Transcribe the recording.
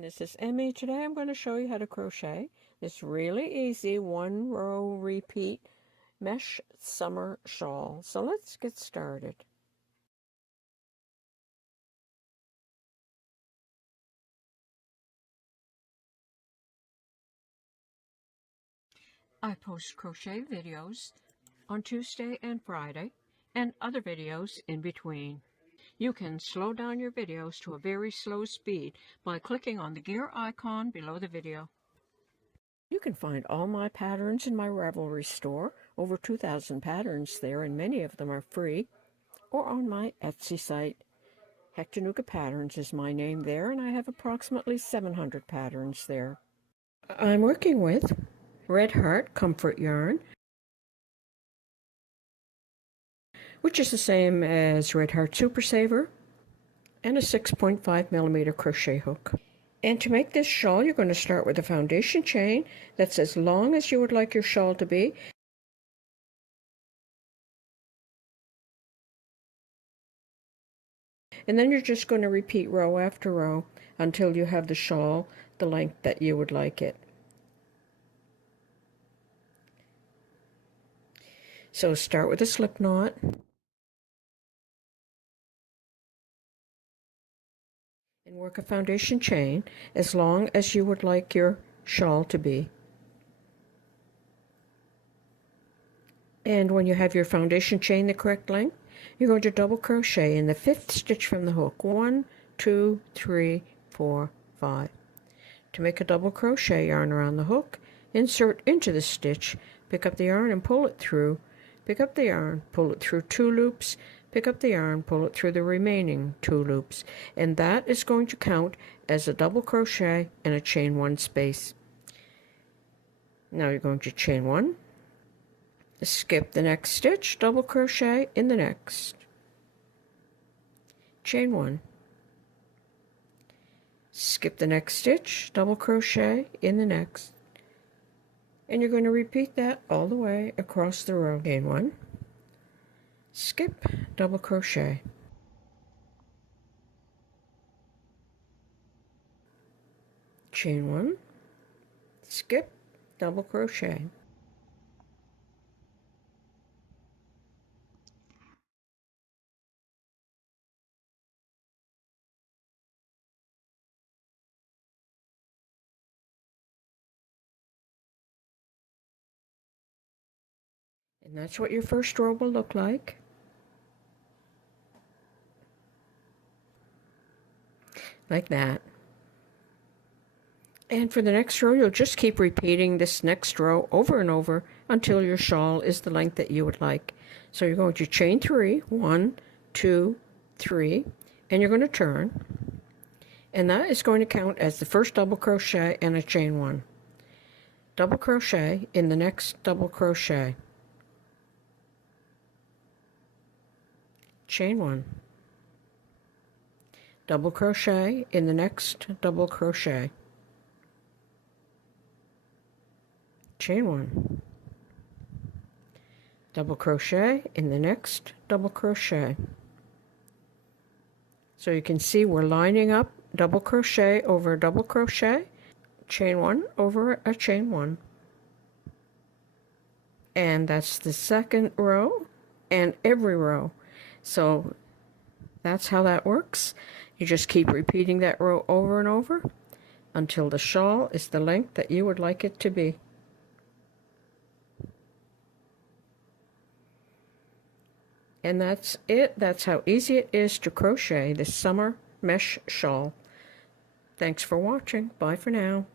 This is Emmy. Today I'm going to show you how to crochet this really easy 1-row repeat mesh summer shawl. So let's get started. I post crochet videos on Tuesday and Friday and other videos in between. You can slow down your videos to a very slow speed by clicking on the gear icon below the video. You can find all my patterns in my Ravelry store, over 2,000 patterns there, and many of them are free, or on my Etsy site. Hectornuka Patterns is my name there, and I have approximately 700 patterns there. I'm working with Red Heart Comfort Yarn, which is the same as Red Heart Super Saver, and a 6.5mm crochet hook. And to make this shawl, you're going to start with a foundation chain that's as long as you would like your shawl to be. And then you're just going to repeat row after row until you have the shawl the length that you would like it. So start with a slip knot. And work a foundation chain as long as you would like your shawl to be. And when you have your foundation chain the correct length, you're going to double crochet in the 5th stitch from the hook. 1, 2, 3, 4, 5. To make a double crochet yarn around the hook, insert into the stitch, pick up the yarn and pull it through, pick up the yarn, pull it through 2 loops, pick up the yarn, pull it through the remaining 2 loops, and that is going to count as a double crochet and a chain 1 space. Now you're going to chain 1, skip the next stitch, double crochet in the next, chain 1, skip the next stitch, double crochet in the next, and you're going to repeat that all the way across the row. Chain 1, skip, double crochet, chain 1, skip, double crochet, and that's what your first row will look like. Like that. And for the next row, you'll just keep repeating this next row over and over until your shawl is the length that you would like. So you're going to chain 3, 1, 2, 3, and you're going to turn. And that is going to count as the first double crochet and a chain 1. Double crochet in the next double crochet. Chain 1. Double crochet in the next double crochet. Chain 1. Double crochet in the next double crochet. So you can see we're lining up double crochet over double crochet, chain 1 over a chain 1. And that's the second row and every row. So that's how that works. You just keep repeating that row over and over until the shawl is the length that you would like it to be. And that's it. That's how easy it is to crochet this summer mesh shawl. Thanks for watching. Bye for now.